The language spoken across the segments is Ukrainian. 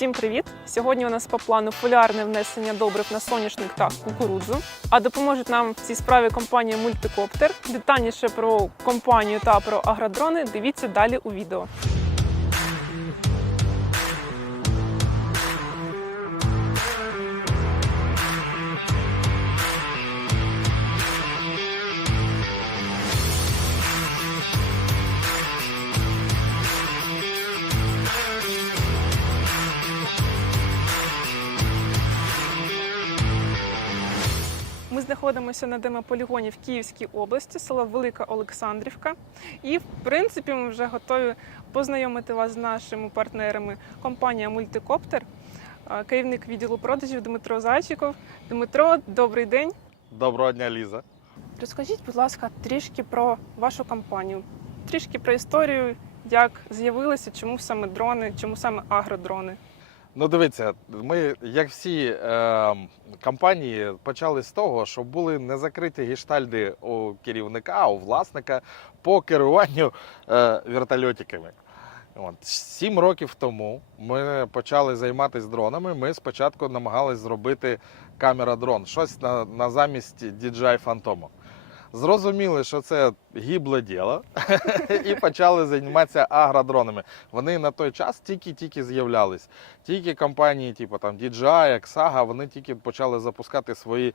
Всім привіт! Сьогодні у нас по плану полярне внесення добрив на соняшник та кукурудзу. А допоможуть нам в цій справі компанія Мультикоптер. Детальніше про компанію та про агродрони дивіться далі у відео. знаходимося на демополігоні в Київській області, село Велика Олександрівка. І, в принципі, ми вже готові познайомити вас з нашими партнерами компанія Мультикоптер, керівник відділу продажів Дмитро Зайчиков. Дмитро, добрий день. Доброго дня, Ліза. Розкажіть, будь ласка, трішки про вашу компанію, трішки про історію, як з'явилися, чому саме дрони, чому саме агродрони. Ну, дивіться, ми, як всі е, компанії, почали з того, що були незакриті гештальди у керівника, у власника по керуванню е, вертольотиками. От. Сім років тому ми почали займатися дронами. Ми спочатку намагалися зробити камера дрон, щось на на замість DJI Phantom зрозуміли, що це гібле діло, і почали займатися агродронами. Вони на той час тільки-тільки з'являлись. Тільки компанії, типу там DJI, Xaga, вони тільки почали запускати свої е,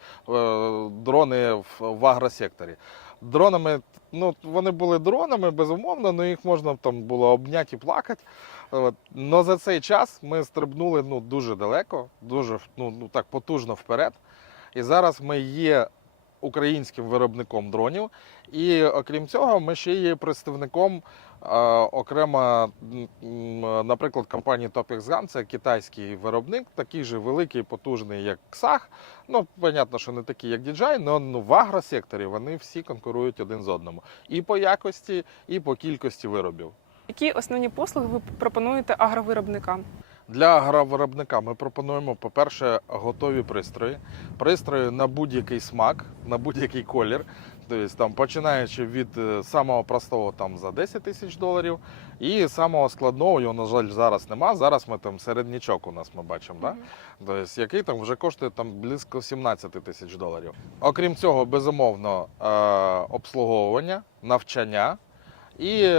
дрони в, в агросекторі. Дронами, ну вони були дронами, безумовно, ну їх можна там було обняти і плакати. Но за цей час ми стрибнули ну, дуже далеко, дуже ну, ну так потужно вперед. І зараз ми є українським виробником дронів. І окрім цього, ми ще є представником е, окремо, наприклад, компанії TopXGam, це китайський виробник, такий же великий, потужний, як XAG. Ну, понятно, що не такий, як DJI, але ну, в агросекторі вони всі конкурують один з одному. І по якості, і по кількості виробів. Які основні послуги ви пропонуєте агровиробникам? Для агровиробника ми пропонуємо, по-перше, готові пристрої. Пристрої на будь-який смак, на будь-який колір. Тобто, там, починаючи від е, самого простого там, за 10 тисяч доларів і самого складного, його, на жаль, зараз нема. Зараз ми там середнячок у нас ми бачимо, да? тобто, який там вже коштує там, близько 17 тисяч доларів. Окрім цього, безумовно, е обслуговування, навчання. І е,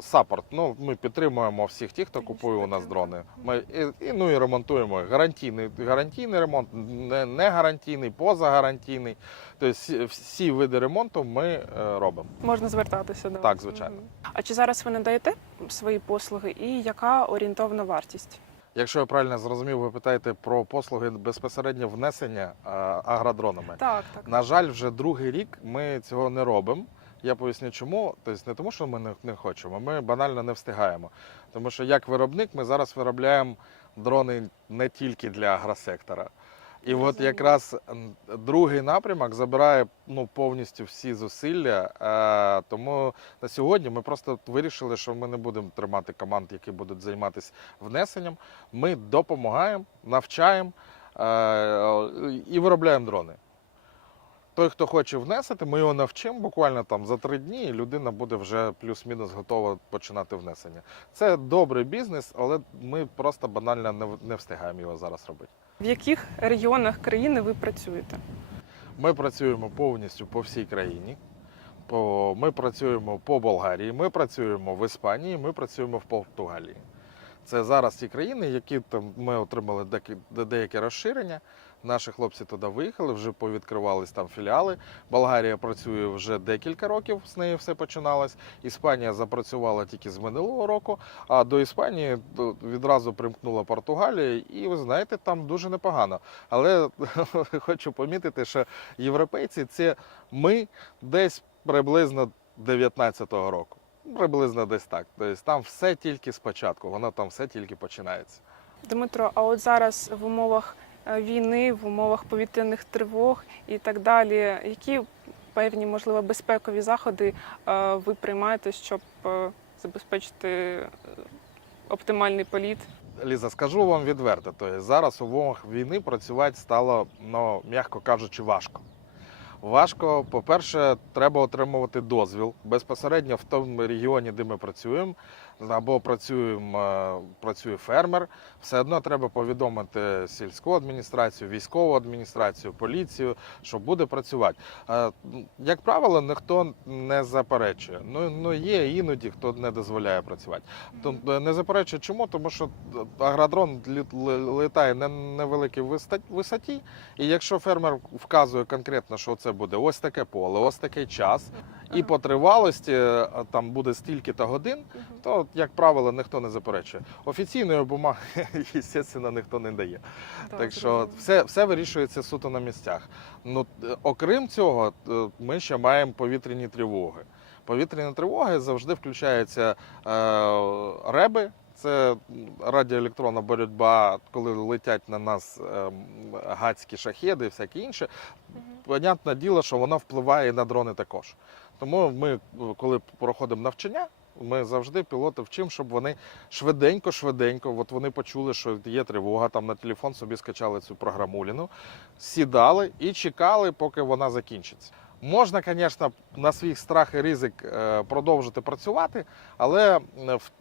саппорт. Ну, Ми підтримуємо всіх тих, хто купує у нас дрони. Ми і, ну, і ремонтуємо гарантійний гарантійний ремонт, не, не гарантійний, позагарантійний. Тобто всі види ремонту ми е, робимо. Можна звертатися до так, звичайно. А чи зараз ви надаєте свої послуги? І яка орієнтовна вартість? Якщо я правильно зрозумів, ви питаєте про послуги безпосередньо внесення е, агродронами. Так, так. На жаль, вже другий рік ми цього не робимо. Я поясню, чому тобто не тому, що ми не хочемо, ми банально не встигаємо. Тому що як виробник ми зараз виробляємо дрони не тільки для агросектора. І Розуміло. от якраз другий напрямок забирає ну повністю всі зусилля. Е, тому на сьогодні ми просто вирішили, що ми не будемо тримати команд, які будуть займатися внесенням. Ми допомагаємо, навчаємо е, і виробляємо дрони. Той, хто хоче внесити, ми його навчимо буквально там за три дні, і людина буде вже плюс-мінус готова починати внесення. Це добрий бізнес, але ми просто банально не встигаємо його зараз робити. В яких регіонах країни ви працюєте? Ми працюємо повністю по всій країні. Ми працюємо по Болгарії, ми працюємо в Іспанії, ми працюємо в Португалії. Це зараз ті країни, які там ми отримали деякі розширення. Наші хлопці туди виїхали, вже повідкривались там філіали. Болгарія працює вже декілька років, з неї все починалось. Іспанія запрацювала тільки з минулого року. А до Іспанії відразу примкнула Португалія, і ви знаєте, там дуже непогано. Але хочу помітити, що європейці це ми десь приблизно 19-го року. Приблизно десь так. Тобто там все тільки спочатку, воно там все тільки починається. Дмитро, а от зараз в умовах Е, війни, в умовах повітряних тривог і так далі. Які певні, можливо, безпекові заходи е, ви приймаєте, щоб е, забезпечити оптимальний політ? Ліза, скажу вам відверто, то зараз у умовах війни працювати стало, ну, м'яко кажучи, важко. Важко, по-перше, треба отримувати дозвіл безпосередньо в тому регіоні, де ми працюємо або працюємо, е, працює фермер, все одно треба повідомити сільську адміністрацію, військову адміністрацію, поліцію, що буде працювати. Е, як правило, ніхто не заперечує. Ну ну є іноді хто не дозволяє працювати. Тобто не заперечує, чому тому, що агродрон літає на невеликій висоті, і якщо фермер вказує конкретно, що це буде, ось таке поле, ось такий час. І по тривалості там буде стільки-то годин, то як правило, ніхто не заперечує. Офіційної бумаги, звісно, ніхто не дає. Так, так що все все вирішується суто на місцях. Ну, е, Окрім цього, е, ми ще маємо повітряні тривоги. Повітряні тривоги завжди включаються е, реби. Це радіоелектронна боротьба, коли летять на нас ем, гацькі шахеди і всяке інше. Понятне діло, що воно впливає на дрони також. Тому ми, е, коли проходимо навчання, ми завжди пілоти вчимо, щоб вони швиденько-швиденько, от вони почули, що є тривога, там на телефон собі скачали цю програмуліну, сідали і чекали, поки вона закінчиться. Можна, звісно, на свій страх і ризик е, продовжити працювати, але е,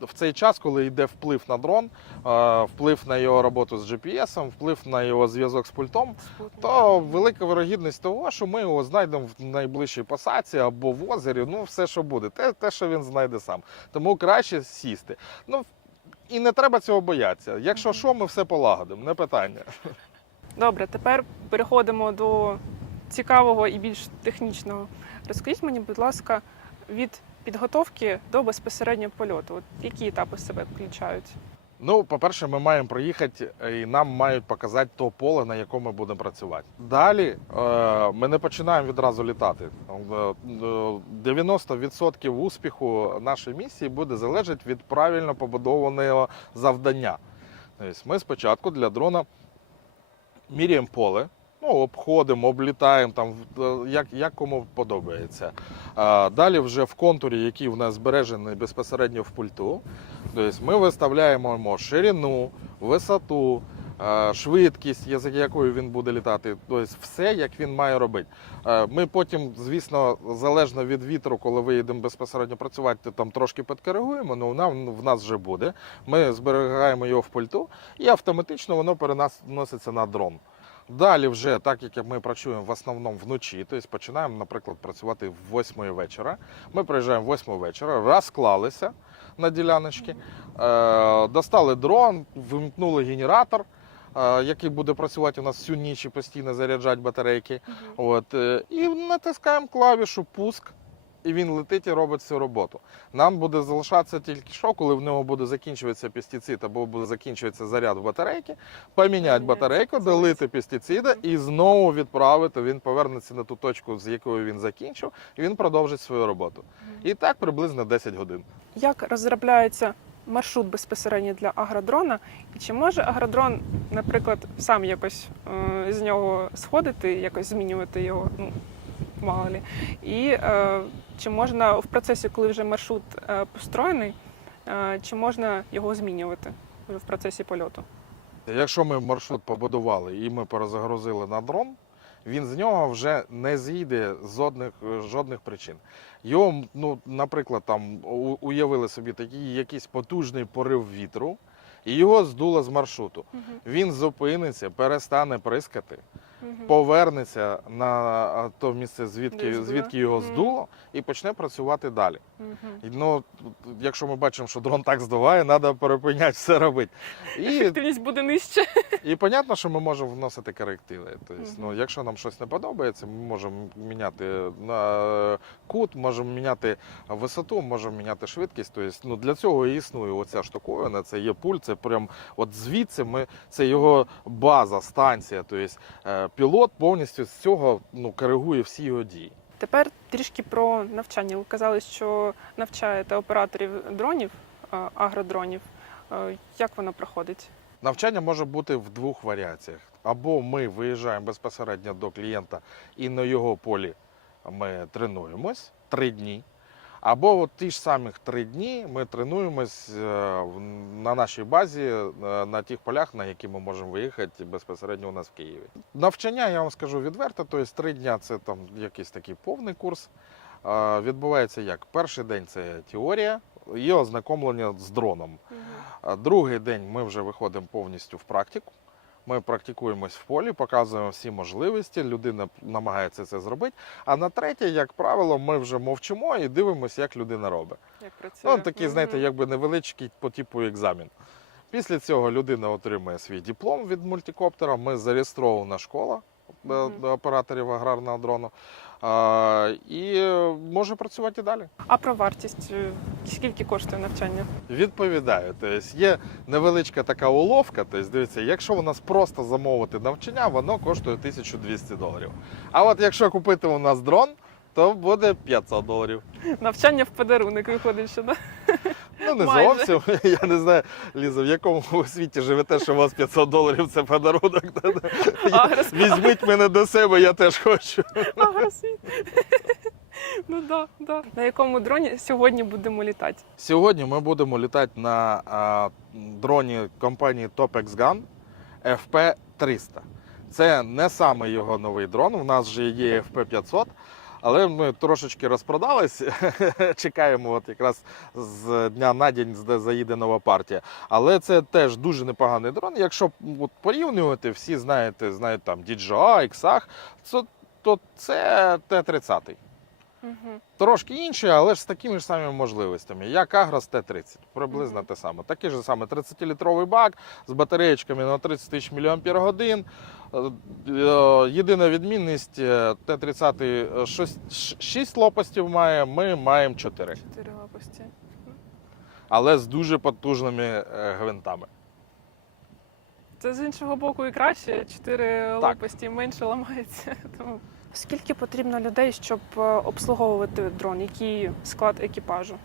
в цей час, коли йде вплив на дрон, е, вплив на його роботу з GPS, вплив на його зв'язок з пультом, то велика вирогідність того, що ми його знайдемо в найближчій посаці або в озері, ну все, що буде, те, те, що він знайде сам. Тому краще сісти. Ну і не треба цього боятися. Якщо що, ми все полагодимо, не питання. Добре, тепер переходимо до цікавого і більш технічного. Розкажіть мені, будь ласка, від підготовки до безпосереднього польоту. От які етапи себе включають? Ну, по-перше, ми маємо проїхати е, і нам мають показати то поле, на якому ми будемо працювати. Далі е, ми не починаємо відразу літати. 90% е, успіху нашої місії буде залежати від правильно побудованого завдання. Тобто ми спочатку для дрона міряємо поле, ну, обходимо, облітаємо, там, е, як як кому подобається. А, Далі вже в контурі, який в нас збережений безпосередньо в пульту, тобто ми виставляємо ширину, висоту. Швидкість, за якою він буде літати, тобто все, як він має робити. Ми потім, звісно, залежно від вітру, коли ви їдемо безпосередньо працювати, там трошки підкоригуємо, але ну, вона в нас вже буде. Ми зберігаємо його в пульту, і автоматично воно переноситься на дрон. Далі, вже, так як ми працюємо в основному вночі, тобто починаємо, наприклад, працювати в 8 вечора. Ми приїжджаємо 8 вечора, розклалися на діляночки, е, достали дрон, вимкнули генератор. Е, який буде працювати у нас всю ніч і постійно заряджати батарейки. Mm -hmm. От, е, І натискаємо клавішу пуск і він летить і робить цю роботу. Нам буде залишатися тільки що, коли в нього буде закінчуватися пестицид або буде закінчуватися заряд в батарейки, поміняти батарейку, долити пестицида і знову відправити. Він повернеться на ту точку, з якою він закінчив, і він продовжить свою роботу. І так приблизно 10 годин. Як розробляється? Маршрут безпосередньо для агродрона, і чи може агродрон, наприклад, сам якось е, з нього сходити, якось змінювати його? Ну, допомагали. І е, чи можна в процесі, коли вже маршрут е, построєний, е, чи можна його змінювати вже в процесі польоту? Якщо ми маршрут побудували і ми перезагрузили на дрон, він з нього вже не зійде з жодних жодних причин. Його, ну, наприклад, там уявили собі такий якийсь потужний порив вітру, і його здуло з маршруту. Угу. Він зупиниться, перестане прискати повернеться на то місце, звідки, звідки його здуло, і почне працювати далі. Угу. Ну, Якщо ми бачимо, що дрон так здуває, треба перепиняти все робити. І, Ефективність буде нижче. І понятно, що ми можемо вносити корективи. Тобто, угу. ну, Якщо нам щось не подобається, ми можемо міняти на кут, можемо міняти висоту, можемо міняти швидкість. Тобто, ну, Для цього і існує оця штуковина, це є пульт, це прям от звідси ми, це його база, станція. Тобто, е, Пілот повністю з цього ну, коригує всі його дії. Тепер трішки про навчання. Ви казали, що навчаєте операторів дронів, е, агродронів. Е, як воно проходить? Навчання може бути в двох варіаціях: або ми виїжджаємо безпосередньо до клієнта і на його полі ми тренуємось три дні. Або от ті ж самі три дні ми тренуємось е, на нашій базі е, на тих полях, на які ми можемо виїхати безпосередньо у нас в Києві. Навчання я вам скажу відверто, То тобто три дня це там якийсь такий повний курс. Е, відбувається як перший день це теорія і ознакомлення з дроном. Другий день ми вже виходимо повністю в практику. Ми практикуємось в полі, показуємо всі можливості. Людина намагається це зробити. А на третє, як правило, ми вже мовчимо і дивимося, як людина робить. Як працює. Ну, такий, знаєте, якби невеличкий по типу екзамен. Після цього людина отримує свій диплом від мультикоптера. Ми зареєстрована школа. Е, операторів аграрного дрону. А, і може працювати і далі. А про вартість е, скільки коштує навчання? Відповідаю, тобто є невеличка така уловка. Тобто, дивіться, якщо у нас просто замовити навчання, воно коштує 1200 доларів. А от якщо купити у нас дрон, то буде 500 доларів. Навчання в подарунок виходить ще, Да? Ну не Майже. зовсім. Я не знаю, Ліза, в якому ви світі живете, що у вас 500 доларів це подарунок. Агрос. Візьміть мене до себе, я теж хочу. Ну да, да. На якому дроні сьогодні будемо літати? Сьогодні ми будемо літати на а, дроні компанії Topex Gun FP300. Це не саме його новий дрон. У нас вже є FP500. Але ми трошечки розпродались, чекаємо от якраз з дня на день, де заїде нова партія. Але це теж дуже непоганий дрон. Якщо от порівнювати, всі знаєте, знають там DJI, XAH, то це Т-30. Угу. Трошки інші, але ж з такими ж самими можливостями, як Агрос Т-30, приблизно угу. те саме. Такий же саме 30-літровий бак з батареєчками на 30 тисяч мАч. Е, е, єдина відмінність Т-30 6, 6 лопастів має, ми маємо 4. 4 лопасті. Але з дуже потужними е, гвинтами. Це з іншого боку і краще, 4 так. лопасті менше ламається. Тому... Скільки потрібно людей, щоб е, обслуговувати дрон? Який склад екіпажу?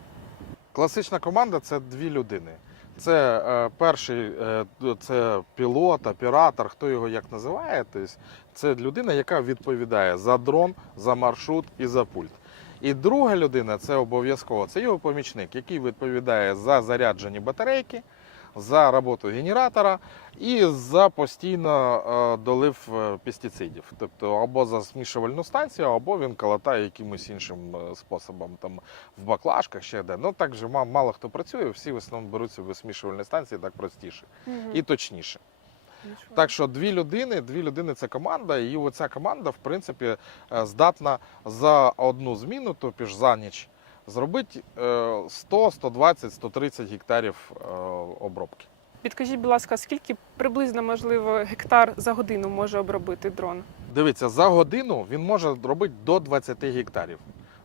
Класична команда це дві людини. Це е, перший е, це пілот, оператор, хто його як називає. Тобто це людина, яка відповідає за дрон, за маршрут і за пульт. І друга людина це обов'язково це його помічник, який відповідає за заряджені батарейки, за роботу генератора і за постійно е, долив е, пестицидів, тобто або за смішувальну станцію, або він колотає якимось іншим е, способом, там в баклажках ще де. Ну так же мало хто працює, всі в основному беруться в смішувальні станції так простіше угу. і точніше. Так що дві людини, дві людини це команда, і оця команда, в принципі, здатна за одну зміну, тобто ж за ніч зробити 100, 120, 130 гектарів е, обробки. Підкажіть, будь ласка, скільки приблизно можливо гектар за годину може обробити дрон? Дивіться, за годину він може робити до 20 гектарів.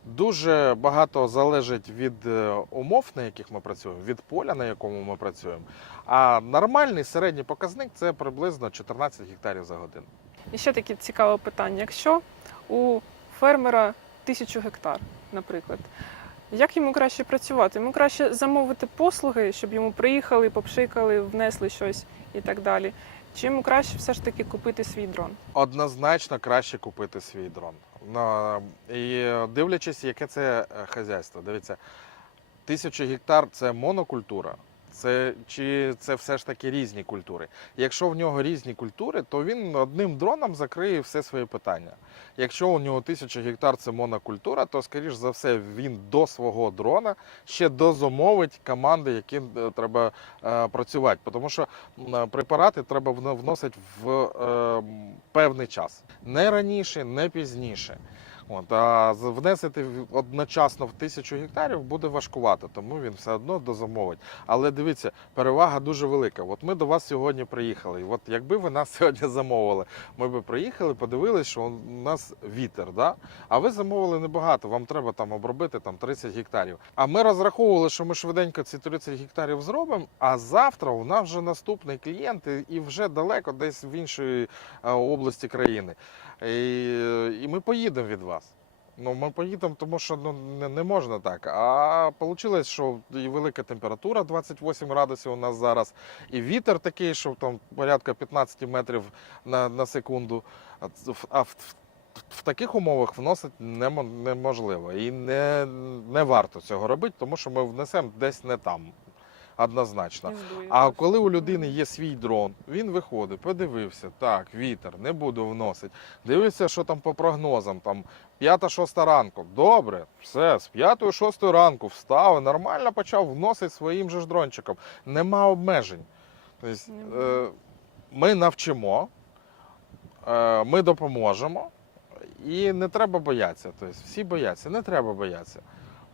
Дуже багато залежить від е, умов, на яких ми працюємо, від поля, на якому ми працюємо. А нормальний середній показник це приблизно 14 гектарів за годину. І ще таке цікаве питання: якщо у фермера тисячу гектар, наприклад, як йому краще працювати? Йому краще замовити послуги, щоб йому приїхали, попшикали, внесли щось і так далі. Чи йому краще все ж таки купити свій дрон? Однозначно краще купити свій дрон. Ну, І дивлячись, яке це е, хазяйство. Дивіться, тисячу гектар це монокультура. Це чи це все ж таки різні культури? Якщо в нього різні культури, то він одним дроном закриє все своє питання. Якщо у нього тисяча гектар це монокультура, то скоріш за все він до свого дрона ще дозумовить команди, які е, треба е, працювати. Тому що е, препарати треба вносити в е, певний час. Не раніше, не пізніше. От, А внесити одночасно в тисячу гектарів буде важкувато, тому він все одно дозамовить. Але дивіться, перевага дуже велика. От ми до вас сьогодні приїхали. І от якби ви нас сьогодні замовили, ми би приїхали, подивилися, що у нас вітер. Да? А ви замовили небагато, вам треба там обробити там 30 гектарів. А ми розраховували, що ми швиденько ці 30 гектарів зробимо. А завтра у нас вже наступний клієнт і вже далеко, десь в іншій е, області країни. І е, і ми поїдемо від вас. Ну, Ми поїдемо, тому що ну, не, не можна так. А вийшло, що і велика температура 28 градусів у нас зараз, і вітер такий, що там порядка 15 метрів на на секунду. А в, в таких умовах вносить вносити неможливо і не не варто цього робити, тому що ми внесемо десь не там однозначно. А коли у людини є свій дрон, він виходить, подивився, так, вітер, не буду вносити. Дивився, що там по прогнозам, там п'ята-шоста ранку. Добре, все, з п'ятої, шостої ранку встав, нормально почав вносити своїм же ж дрончиком. Нема обмежень. Тобто, е, Ми навчимо, е, ми допоможемо. І не треба боятися. Тобто всі бояться, не треба боятися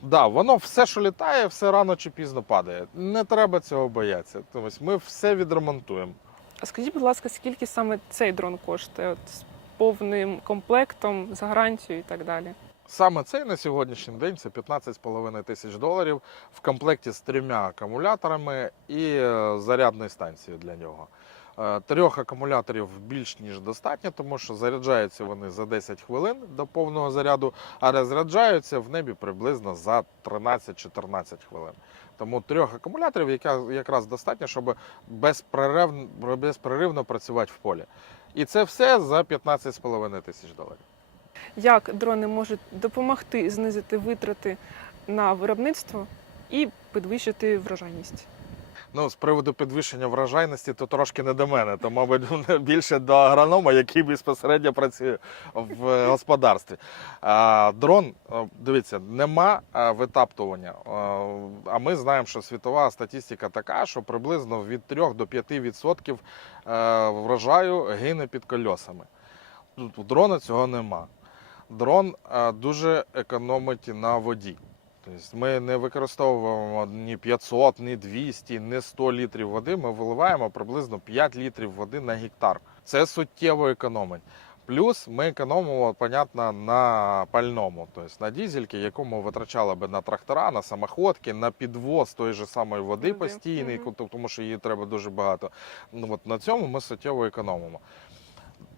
да, воно все, що літає, все рано чи пізно падає. Не треба цього боятися. Тобто ми все відремонтуємо. А скажіть, будь ласка, скільки саме цей дрон коштує? От з повним комплектом, з гарантією і так далі? Саме цей на сьогоднішній день це 15,5 тисяч доларів в комплекті з трьома акумуляторами і е, зарядною станцією для нього. Е, трьох акумуляторів більш ніж достатньо, тому що заряджаються вони за 10 хвилин до повного заряду, а розряджаються в небі приблизно за 13-14 хвилин. Тому трьох акумуляторів якраз достатньо, щоб безпреривно безперервно працювати в полі. І це все за 15,5 тисяч доларів. Як дрони можуть допомогти знизити витрати на виробництво і підвищити врожайність? Ну, з приводу підвищення вражайності, то трошки не до мене, то, мабуть, більше до агронома, який безпосередньо працює в е, господарстві. Дрон, е, дивіться, нема е, витаптування. А ми знаємо, що світова статистика така, що приблизно від 3 до 5% врожаю гине під кольосами. Тут у дрона цього нема. Дрон дуже економить на воді. Тобто Ми не використовуємо ні 500, ні 200, ні 100 літрів води. Ми виливаємо приблизно 5 літрів води на гектар. Це суттєво економить. Плюс ми економимо, понятно, на пальному, тобто на дізельки, яку ми витрачали би на трактора, на самоходки, на підвоз тої ж самої води постійний, тому що її треба дуже багато. Ну от на цьому ми суттєво економимо.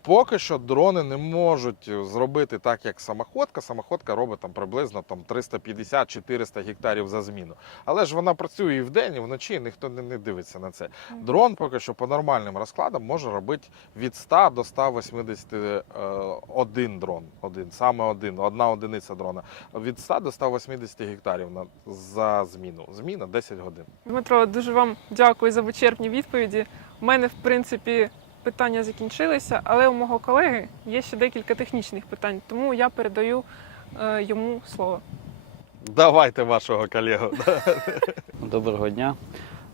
Поки що дрони не можуть зробити так, як самоходка. Самоходка робить там приблизно там 350-400 гектарів за зміну. Але ж вона працює і вдень, і вночі і ніхто не, не дивиться на це. Дрон поки що по нормальним розкладам може робити від 100 до е, один дрон. Один саме один, одна одиниця дрона. Від 100 до 180 гектарів на за зміну. Зміна 10 годин. Дмитро, дуже вам дякую за вичерпні відповіді. У мене в принципі питання закінчилися, але у мого колеги є ще декілька технічних питань, тому я передаю е, йому слово. Давайте вашого колегу. Доброго дня.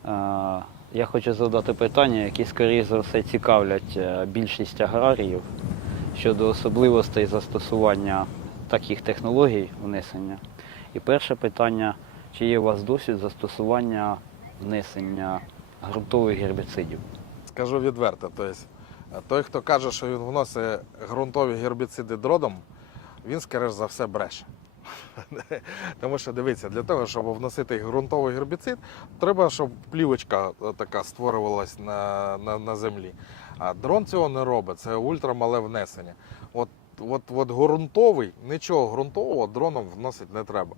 Е, я хочу задати питання, які скоріш, за все цікавлять е, більшість аграріїв щодо особливостей застосування таких технологій внесення. І перше питання, чи є у вас досвід застосування внесення ґрунтових гербіцидів? скажу відверто. Тобто, той, хто каже, що він вносить ґрунтові гербіциди дродом, він, скоріш за все, бреше. Тому що дивіться, для того, щоб вносити ґрунтовий гербіцид, треба, щоб плівочка е, така створювалася на на, на землі. А дрон цього не робить, це ультрамале внесення. От, от, от ґрунтовий, нічого ґрунтового дроном вносити не треба.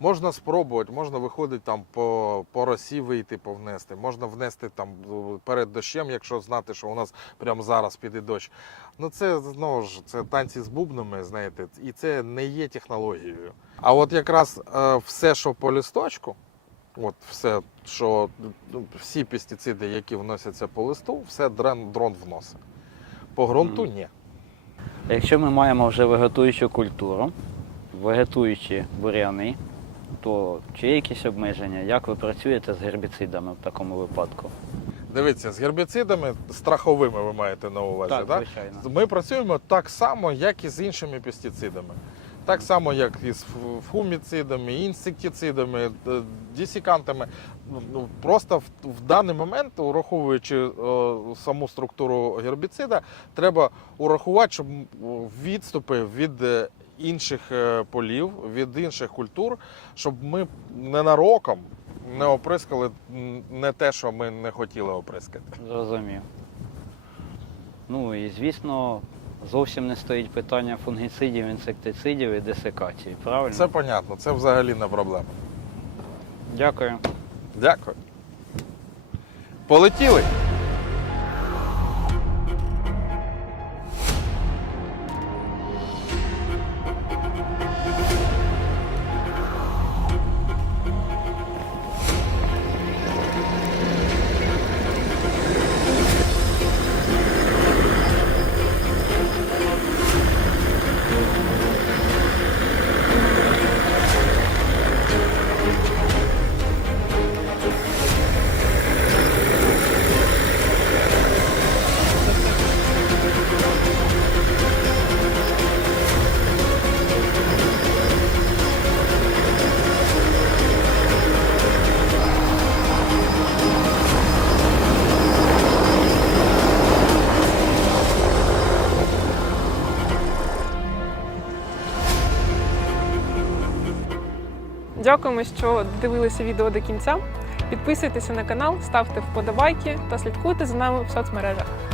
Можна спробувати, можна виходити там по по росі вийти повнести, можна внести там е, перед дощем, якщо знати, що у нас прямо зараз піде дощ. Ну це знову ж це танці з бубнами, знаєте, і це не є технологією. А от якраз е, все, що по листочку, от все, що ну, всі пестициди, які вносяться по листу, все дрон, дрон вносить. По ґрунту ні. Якщо ми маємо вже вегетуючу культуру, вегетуючі буряни то чи є якісь обмеження? Як ви працюєте з гербіцидами в такому випадку? Дивіться, з гербіцидами страховими ви маєте на увазі, так? так? звичайно. Ми працюємо так само, як і з іншими пестицидами. Так само, як і з фуміцидами, інсектицидами, е, дісікантами. Ну, ну, просто в даний момент, ураховуючи е, саму структуру гербіцида, треба урахувати, щоб відступи від е, інших е, полів, від інших культур, щоб ми ненароком не оприскали не те, що ми не хотіли оприскати. Зрозумів. Ну і звісно, зовсім не стоїть питання фунгіцидів, інсектицидів і десикації. Правильно? Це понятно, це взагалі не проблема. Дякую. Дякую. Полетіли. Дякуємо, що дивилися відео до кінця. Підписуйтеся на канал, ставте вподобайки та слідкуйте за нами в соцмережах.